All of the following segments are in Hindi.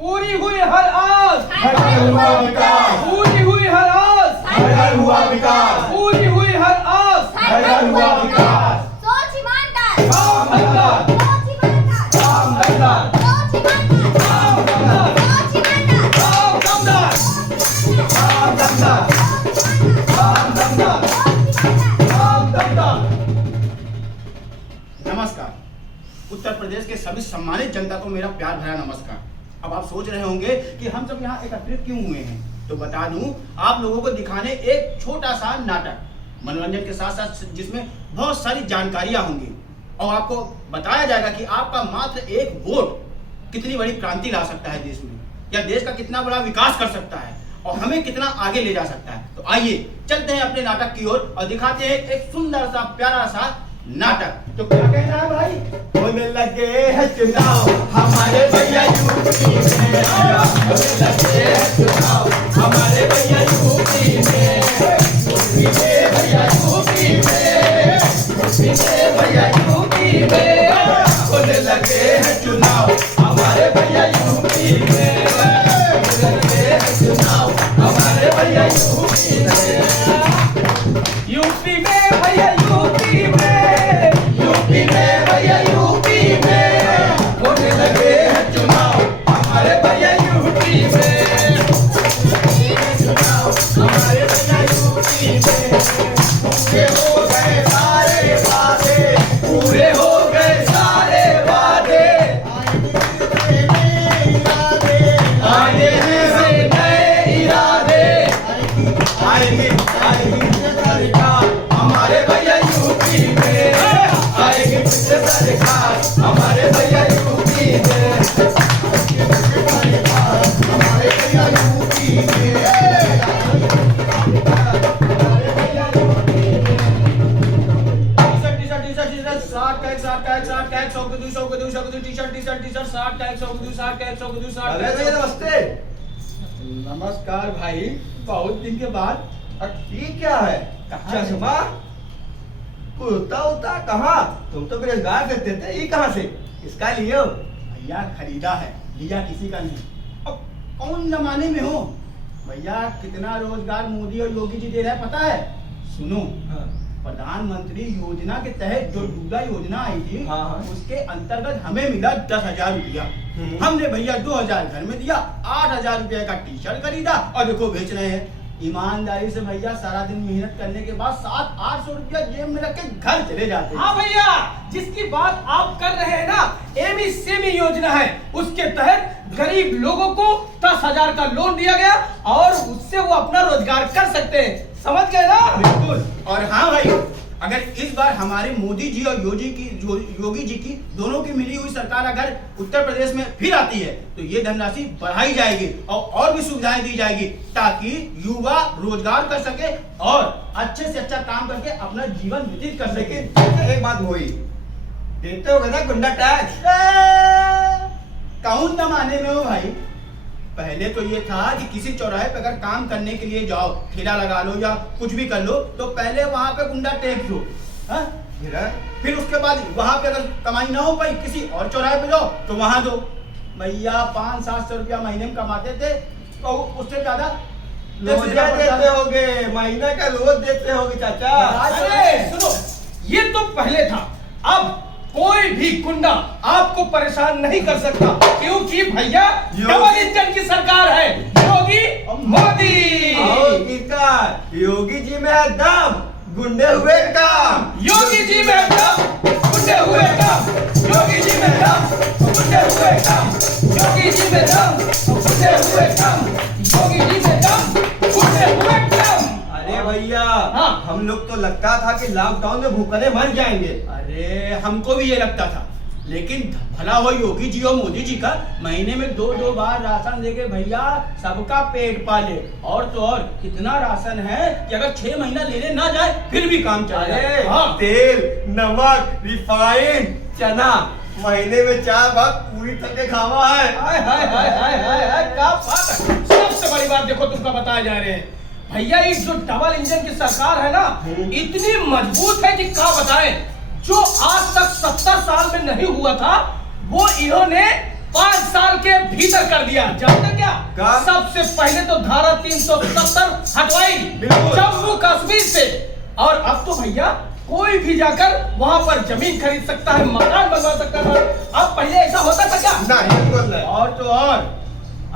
पूरी हुई हर आस, घर घर हुआ विकास, पूरी हुई हर आस, घर घर हुआ विकास, पूरी हुई हर आस। घर घर हुआ विकास। सोच ईमानदार, काम धंधा, सोच ईमानदार, काम धंधा, सोच ईमानदार, काम धंधा, सोच ईमानदार, काम धंधा, काम धंधा, काम धंधा, काम धंधा। नमस्कार। उत्तर प्रदेश के सभी सम्मानित जनता को मेरा प्यार भरा नमस्कार। अब आप सोच रहे होंगे कि हम सब यहाँ एकत्रित क्यों हुए हैं, तो बता दूं आप लोगों को दिखाने एक छोटा सा नाटक मनोरंजन के साथ साथ जिसमें बहुत सारी जानकारियां होंगी और आपको बताया जाएगा कि आपका मात्र एक वोट कितनी बड़ी क्रांति ला सकता है देश में, या देश का कितना बड़ा विकास कर सकता है और हमें कितना आगे ले जा सकता है। तो आइए चलते हैं अपने नाटक की ओर और दिखाते हैं एक सुंदर सा प्यारा सा नाटक। तो क्या कहना है भाई? होने लगे है चुनाव हमारे भैया यूपी में, होने लगे है चुनाव हमारे भैया यूपी में, यूपी में भैया यूपी में, यूपी में भैया यूपी में, होने लगे है चुनाव हमारे भैया यूपी में, होने लगे है चुनाव हमारे भैया यूपी में, यूपी में भैया यूपी में, यूपी में भैया यूपी में, होने लगे हैं चुनाव हमारे भैया यूपी में, चुनाव हमारे भैया यूपी में, पूरे हो गए सारे वादे, पूरे हो गए सारे वादे, आए हैं नए इरादे, आएगी आएगी सरकार हमारे भैया यूपी में, आएगी सरकार हमारे भैया यूपी में, हमारे भैया यूपी में, नमस्ते। नमस्कार भाई, बहुत दिन के बाद। ये क्या है? चश्मा, कुर्ता उता कहाँ? तुम तो बेरोजगार करते थे, ये कहाँ से? इसका लिए हो? भैया खरीदा है, लिया किसी का नहीं। अब कौन जमाने में हो भैया? कितना रोजगार मोदी और योगी जी दे रहे हैं पता है? सुनो, प्रधानमंत्री योजना के तहत जो डूडा योजना आई थी, हाँ। उसके अंतर्गत हमें मिला 10,000 रुपया। हमने भैया 2,000 घर में दिया, 8,000 रुपया का टी शर्ट खरीदा और देखो बेच रहे हैं। ईमानदारी से भैया सारा दिन मेहनत करने के बाद 700-800 रुपया जेब में रख के घर चले जाते हैं। हाँ भैया, जिसकी बात आप कर रहे हैं ना, एमी सेमी योजना है। उसके तहत गरीब लोगों को 10,000 का लोन दिया गया और उससे वो अपना रोजगार कर सकते हैं। समझ गए ना? बिल्कुल। और हाँ भाई, अगर इस बार हमारे मोदी जी और योगी जी की दोनों की मिली हुई सरकार अगर उत्तर प्रदेश में फिर आती है तो ये धनराशि बढ़ाई जाएगी और भी सुविधाएं दी जाएगी ताकि युवा रोजगार कर सके और अच्छे से अच्छा काम करके अपना जीवन व्यतीत कर सके। लेकिन एक बात हुई, देते हो ना गुंडा टैक्स? कौन जमाने में हो भाई? पहले तो ये था कि किसी चौराहे पे अगर काम करने के लिए जाओ, ठेला लगा लो या कुछ भी कर लो, तो पहले वहां पे गुंडा टैक्स दो, हाँ? फिर उसके बाद वहां पे अगर कमाई ना हो पाई किसी और चौराहे पे जाओ तो वहां दो। भैया 500-700 रुपया महीने में कमाते थे तो उससे ज्यादा रोजा देते होगे, महीना का रोज देते होगे चाचा। अरे सुनो, ये तो पहले था। अब कोई भी गुंडा आपको परेशान नहीं कर सकता, क्योंकि भैया डबल इंजन की सरकार है, योगी मोदी। और किसका? योगी जी में है दम, गुंडे हुए काम। योगी जी में दम, गुंडे हुए काम। योगी जी में दम, गुंडे हुए काम। योगी जी में दम, गुंडे हुए काम। योगी जी में दम, गुंडे हुए काम। अरे भैया, हाँ। हम लोग तो लगता था कि लॉकडाउन में भूखने मर जाएंगे। अरे हमको भी ये लगता था, लेकिन भला हो योगी जी और मोदी जी का महीने में 2-2 बार राशन देके भैया सबका पेट पाले। और तो और इतना राशन है कि अगर 6 महीना लेने ना जाए फिर भी काम चले। अरे हाँ। तेल, नमक, रिफाइन, चना, महीने में 4 बार पूरी तक के खावा है। हाय हाय हाय हाय हाय हाय, क्या बात है। सबसे बड़ी बात देखो तुमको बताया जा रहे हैं भैया, ये जो डबल इंजन की सरकार है ना, इतनी मजबूत है कि क्या बताएं। जो आज तक 70 साल में नहीं हुआ था वो इन्होंने 5 साल के भीतर कर दिया। जानते क्या? क्या? सबसे पहले तो धारा 370 हटवाई बिल्कुल। जम्मू कश्मीर से, और अब तो भैया कोई भी जाकर वहां पर जमीन खरीद सकता है, मकान बनवा सकता है। अब पहले ऐसा होता था क्या? नहीं बिल्कुल नहीं। और तो और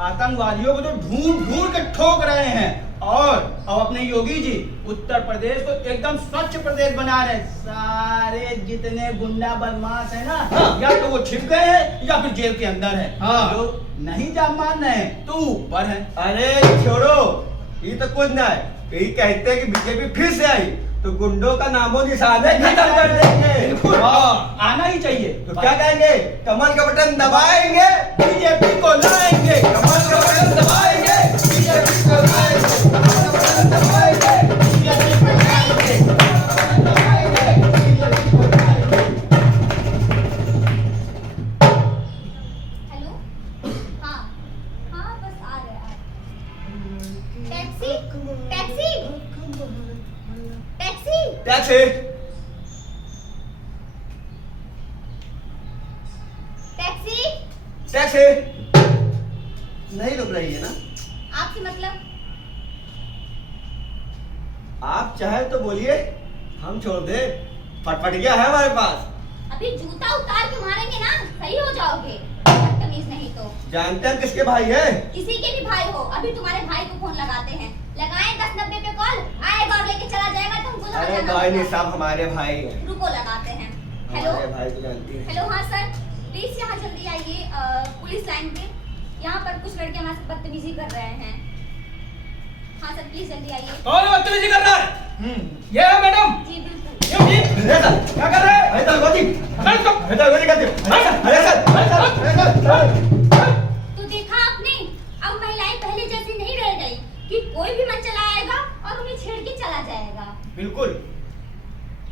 आतंकवादियों को तो ढूंढ ढूंढ के ठोक रहे हैं, और अब अपने योगी जी उत्तर प्रदेश को एकदम स्वच्छ प्रदेश बना रहे हैं। सारे जितने गुंडा बदमाश है ना, हाँ। या तो वो छिप गए हैं या फिर जेल के अंदर है। हाँ। जो नहीं जा मान रहे हैं तो ऊपर है। अरे छोड़ो, ये तो कुछ नहीं। यही कहते हैं कि बीजेपी फिर से आई तो गुंडों का नामो निशान है, खत्म कर देंगे। हाँ। आना ही चाहिए। तो क्या कहेंगे? कमल का बटन दबाएंगे, बीजेपी को लाएंगे। कमल का बटन दबाएंगे, बीजेपी को लाएंगे, कमल का बटन दबाएंगे, बीजेपी को लाएंगे, कमल का बटन दबाएंगे, बीजेपी को लाएंगे। हेलो। हाँ हाँ, बस आ रहे हैं। Taxi taxi taxi taxi taxi. Taxi नहीं रुक रही है ना? आपसे मतलब? आप चाहे तो बोलिए, हम छोड़ दे। फटफटिया है हमारे पास। अभी जूता उतार के मारेंगे ना, सही हो जाओगे। बदतमीज नहीं तो जानते हैं किसके भाई है? किसी के भी भाई हो, अभी तुम्हारे भाई को फोन लगाते हैं। लगाएं 1090 पे कॉल, आएगा और लेके चला जाएगा, तुमको तो अरे बचाना भाई नहीं होगा। साहब, हमारे भाई हैं। रुको, लगाते हैं। हेलो हमारे भाई को जानती है। हेलो, हाँ सर, प्लीज यहाँ जल्दी आइए पुलिस लाइन पे। यहाँ पर कुछ लड़के हमारे साथ बदतमीजी कर रहे हैं। हाँ सर, प्लीज जल्दी आइए। कौन बदतमीजी कर रहा है? ये है मैडम। जी बिल्कुल। क्यों जी? अरे सर, क्या कर रहे हैं? अरे सर, गोदी, अरे तो- अरे सर, गोदी करते हो। अरे सर, अरे सर, अरे सर, अरे सर। तो देखा आपने, अब महिलाएं पहले जैसी नहीं रह गई कि कोई भी मन चला आएगा और उन्हें छेड़ के चला जाएगा। बिल्कुल।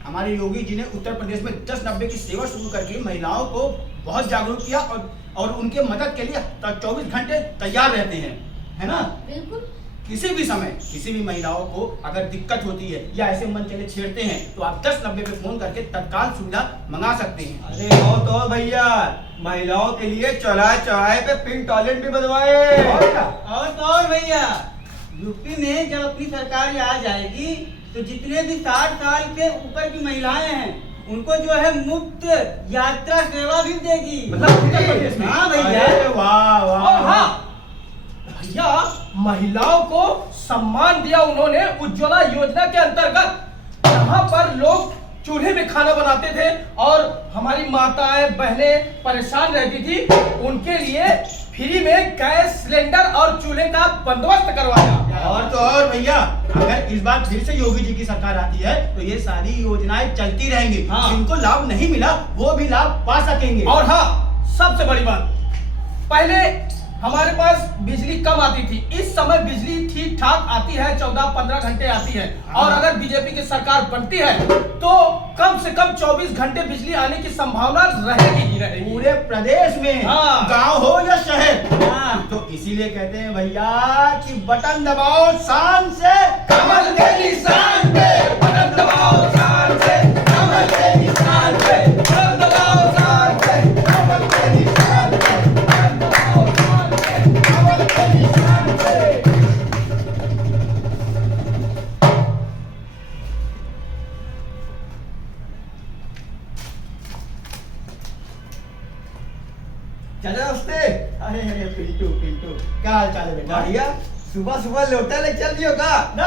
हमारे योगी जी ने उत्तर प्रदेश में 1090 की सेवा शुरू करके महिलाओं को बहुत जागरूक किया, और उनके मदद के लिए 24 घंटे तैयार रहते हैं, है ना? बिल्कुल। किसी भी समय किसी भी महिलाओं को अगर दिक्कत होती है या ऐसे मन चले छेड़ते हैं तो आप 1090 पे फोन करके तत्काल सुविधा मंगा सकते हैं। अरे हो तो भैया, महिलाओं के लिए चौराहे चौराहे पे पिंक टॉयलेट भी बनवाए। और क्या? और तो और भैया, यूपी में जब अपनी सरकार आ जाएगी तो जितने भी 60 साल के ऊपर की महिलाएं हैं उनको जो है मुफ्त यात्रा सेवा भी देगी। मतलब उत्तर प्रदेश में? हाँ भैया। अरे वाह वाह। और हाँ भैया, महिलाओं को सम्मान दिया उन्होंने उज्ज्वला योजना के अंतर्गत। यहाँ पर लोग चूल्हे में खाना बनाते थे और हमारी माताएं बहनें परेशान रहती थी, उनके लिए फ्री में गैस सिलेंडर और चूल्हे का बंदोबस्त करवाया। और तो और भैया, अगर इस बार फिर से योगी जी की सरकार आती है तो ये सारी योजनाएं चलती रहेंगी। हाँ। जिनको लाभ नहीं मिला वो भी लाभ पा सकेंगे। और हाँ, सबसे बड़ी बात, पहले हमारे पास बिजली कम आती थी, इस समय बिजली ठीक ठाक आती है, 14-15 घंटे आती है। और अगर बीजेपी की सरकार बनती है तो कम से कम 24 घंटे बिजली आने की संभावना रहेगी ही रहेगी। पूरे प्रदेश में, हाँ। गांव हो या शहर। हाँ। तो इसीलिए कहते हैं भैया कि बटन दबाओ शान से, कमल के निशान पे बटन दबाओ शान से, कमल के निशान पे बटन दबाओ शान से, कमल के निशान पे बटन दबाओ शान से, कमल के निशान पे। चाचा नमस्ते। अरे अरे पिंटू पिंटू, क्या हाल चाल है बेटा? बढ़िया। सुबह सुबह लोटा ले चल दियो का? ना।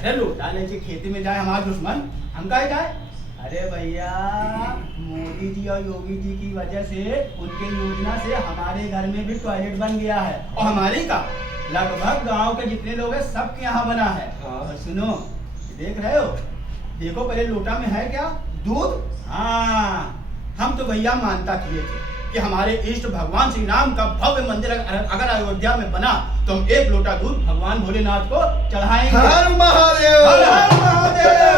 अरे लोटा लेके खेती में जाए हमारा दुश्मन, हम काहे जाए? अरे भैया, मोदी जी और योगी जी की वजह से, उनके योजना से हमारे घर में भी टॉयलेट बन गया है, और हमारे का लगभग गांव के जितने लोग हैं सबके यहाँ बना है। हाँ। और सुनो, देख रहे हो, देखो पहले लोटा में है क्या? दूध। हाँ, हम तो भैया मानता किए थे कि हमारे इष्ट भगवान श्री राम का भव्य मंदिर अगर अयोध्या में बना तो हम 1 लोटा दूध भगवान भोलेनाथ को चढ़ाएंगे। हर महादेव, हर हर महादेव।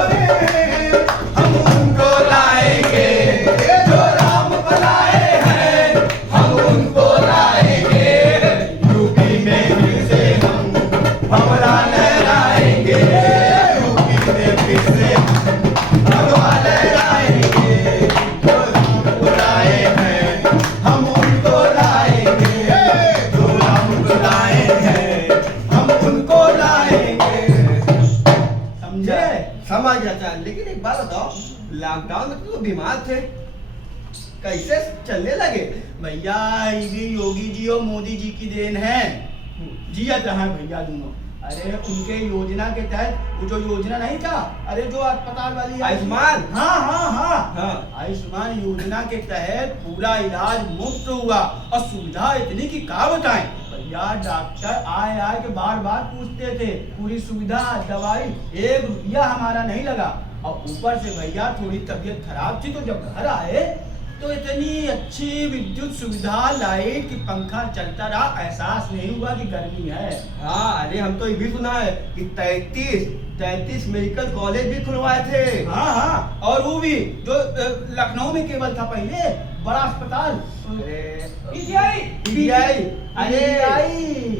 हम उनको लाएंगे जो राम बनाए हैं, हम उनको लाएंगे यूपी में फिर से हम भंवरा लहराएंगे, यूपी में फिर से हम भंवरा लहराएंगे, जो राम बुलाए हैं हम एक बात बताओ, लॉकडाउन में तो बीमार थे, कैसे चलने लगे? भैया ये भी योगी जी और मोदी जी की देन है। जिया जहाँ भैया दोनों। अरे उनके योजना के तहत वो जो योजना नहीं था, अरे जो अस्पताल वाली आयुष्मान? हाँ हाँ हाँ हाँ। आयुष्मान योजना के तहत पूरा इलाज मुफ्त हुआ और सुविधा इतनी की क्या बताएं भैया। डॉक्टर आए के बार बार पूछते थे, पूरी सुविधा दवाई, 1 रुपया हमारा नहीं लगा। और ऊपर से भैया थोड़ी तबीयत खराब थी, तो जब घर आए तो इतनी अच्छी विद्युत सुविधा, लाइट की पंखा चलता रहा, एहसास नहीं हुआ कि गर्मी है। हाँ, अरे हम तो ये भी सुना है कि 33 मेडिकल कॉलेज भी खुलवाए थे। हाँ हाँ, और वो भी जो लखनऊ में केवल था पहले, बड़ा अस्पताल PGI।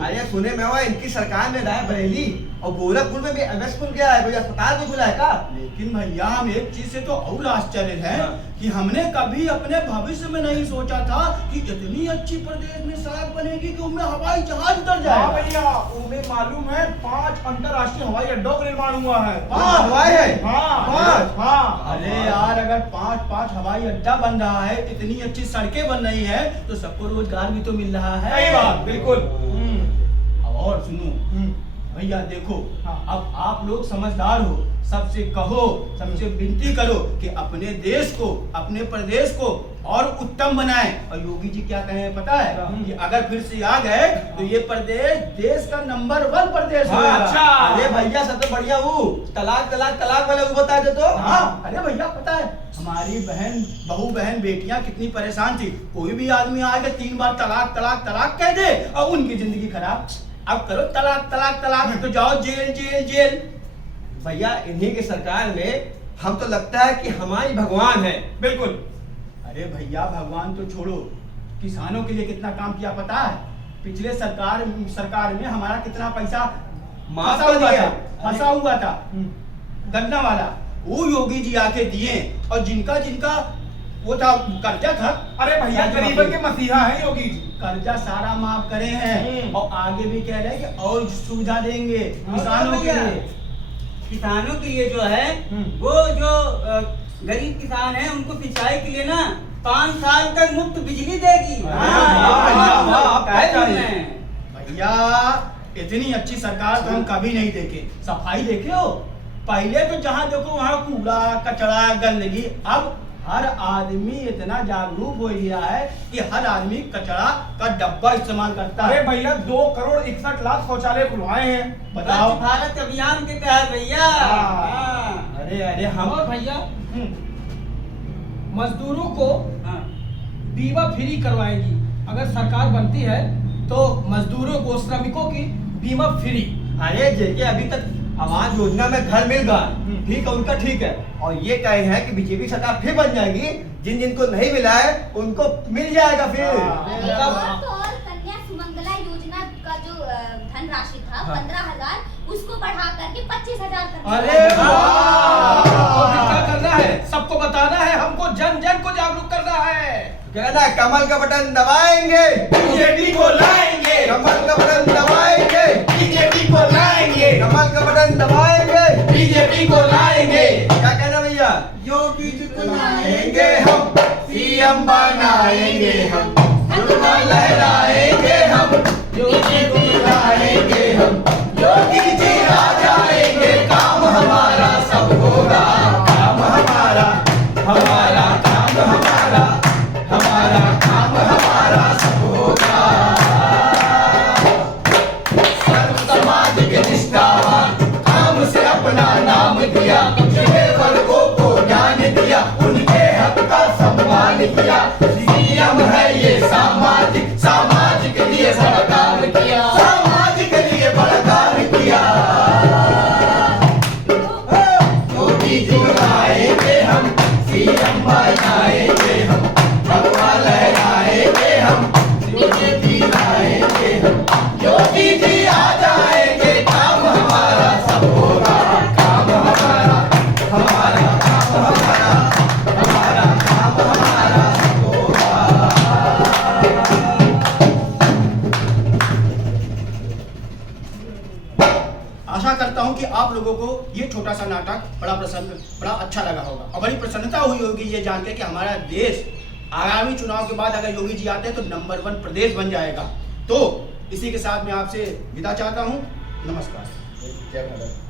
अरे सुने में हुआ इनकी सरकार में रहा बरेली और गोरखपुर में भी एमएस खुल गया है, कोई अस्पताल भी खुला है का? लेकिन भैया हम एक चीज से तो और आश्चर्य है हाँ। कि हमने कभी अपने भविष्य में नहीं सोचा था कि इतनी अच्छी प्रदेश में सड़क बनेगी कि उनमें हवाई जहाज उतर जाए। हाँ भैया, उन्हें मालूम है 5 अंतरराष्ट्रीय हवाई अड्डों का निर्माण हुआ है। हाँ, हवाई है? हाँ 5? हाँ। अरे यार, अगर 5 हवाई अड्डा बन रहा है, इतनी अच्छी सड़कें बन रही है, तो सबको रोजगार भी तो मिल रहा है। सही बात, बिल्कुल। और सुनो भैया, देखो हाँ। अब आप लोग समझदार हो, सबसे कहो, सबसे विनती करो कि अपने देश को, अपने प्रदेश को और उत्तम बनाएं। और योगी जी क्या कहे पता है कि अगर फिर से आ गए तो ये प्रदेश देश का नंबर 1 प्रदेश होगा। अच्छा। अरे भैया सबसे बढ़िया वो तलाक वाले वो बता दे तो। हाँ, अरे भैया पता है हमारी बहू बहन बेटियां कितनी परेशान थी। कोई भी आदमी आके 3 बार तलाक तलाक तलाक कह दे और उनकी जिंदगी खराब। अब करो तलाक तलाक तलाक, तो जाओ जेल जेल जेल। भैया इन्हीं की सरकार में हम तो लगता है कि हमारी भगवान है। बिल्कुल। अरे भैया भगवान तो छोड़ो, किसानों के लिए कितना काम किया पता है? पिछले सरकार में हमारा कितना पैसा माफ फंसा कर हुआ दिया। था, फंसा हुआ था गन्ना वाला, वो योगी जी आके दिए। और जिनका वो था कर्जा था, अरे भैया गरीबन के मसीहा है योगी जी। कर्जा सारा माफ करे हैं और आगे भी कह रहे हैं कि और सुविधा देंगे किसानों के लिए। किसानों के लिए जो है वो जो गरीब किसान है उनको सिंचाई के लिए ना 5 साल तक मुफ्त बिजली देगी। भैया इतनी अच्छी सरकार तो हम कभी नहीं देखे। सफाई देखे हो? पहले तो जहाँ देखो वहाँ कूड़ा कचरा गंदगी। अब हर आदमी इतना जागरूक हो गया है कि हर आदमी कचरा का डब्बा इस्तेमाल करता है। अरे भैया 2 करोड़ 61 लाख शौचालय खुलवाए हैं। बताओ। स्वच्छ भारत अभियान के तहत भैया। हाँ। अरे हम और भैया मजदूरों को हाँ। बीमा फ्री करवाएगी। अगर सरकार बनती है तो मजदूरों को, श्रमिकों की बीमा फ्री। अरे जिनके अभी तक आवास योजना में घर मिल गया ठीक है, उनका ठीक है। और ये कहे हैं कि बीजेपी सरकार फिर बन जाएगी, जिनको नहीं मिला है उनको मिल जाएगा फिर। और कन्या सुमंगला योजना का जो धनराशि था 15,000, उसको बढ़ा करके 25,000 कर दिया। अरे तो फिर क्या करना है? सबको बताना है, हमको जन जन को जागरूक करना है। कहना है कमल का बटन दबाएंगे, बीजेपी को लाएंगे, कमल का बटन दबाएंगे, बीजेपी को लाएंगे, कमल का बटन दबाएंगे, बीजेपी को लाएंगे। क्या कहना भैया? योगी जी को लाएंगे हम, सीएम बनाएंगे हम, झंडा लहराएंगे हम, योगी को लाएंगे हम, योगी जी आ जाएंगे, काम हमारा सब होगा, काम हमारा हमारा काम हमारा हमारा काम हमारा सब होगा। सर्व समाज के निष्ठावान, काम से अपना नाम दिया, वर्गों को ज्ञान दिया, उनके हक का सम्मान किया। सीएम है ये सामाजिक आशा करता हूं कि आप लोगों को ये छोटा सा नाटक बड़ा अच्छा लगा होगा और बड़ी प्रसन्नता हुई होगी ये जान के कि हमारा देश आगामी चुनाव के बाद अगर योगी जी आते हैं तो नंबर 1 प्रदेश बन जाएगा। तो इसी के साथ मैं आपसे विदा चाहता हूं। नमस्कार। जय भारत।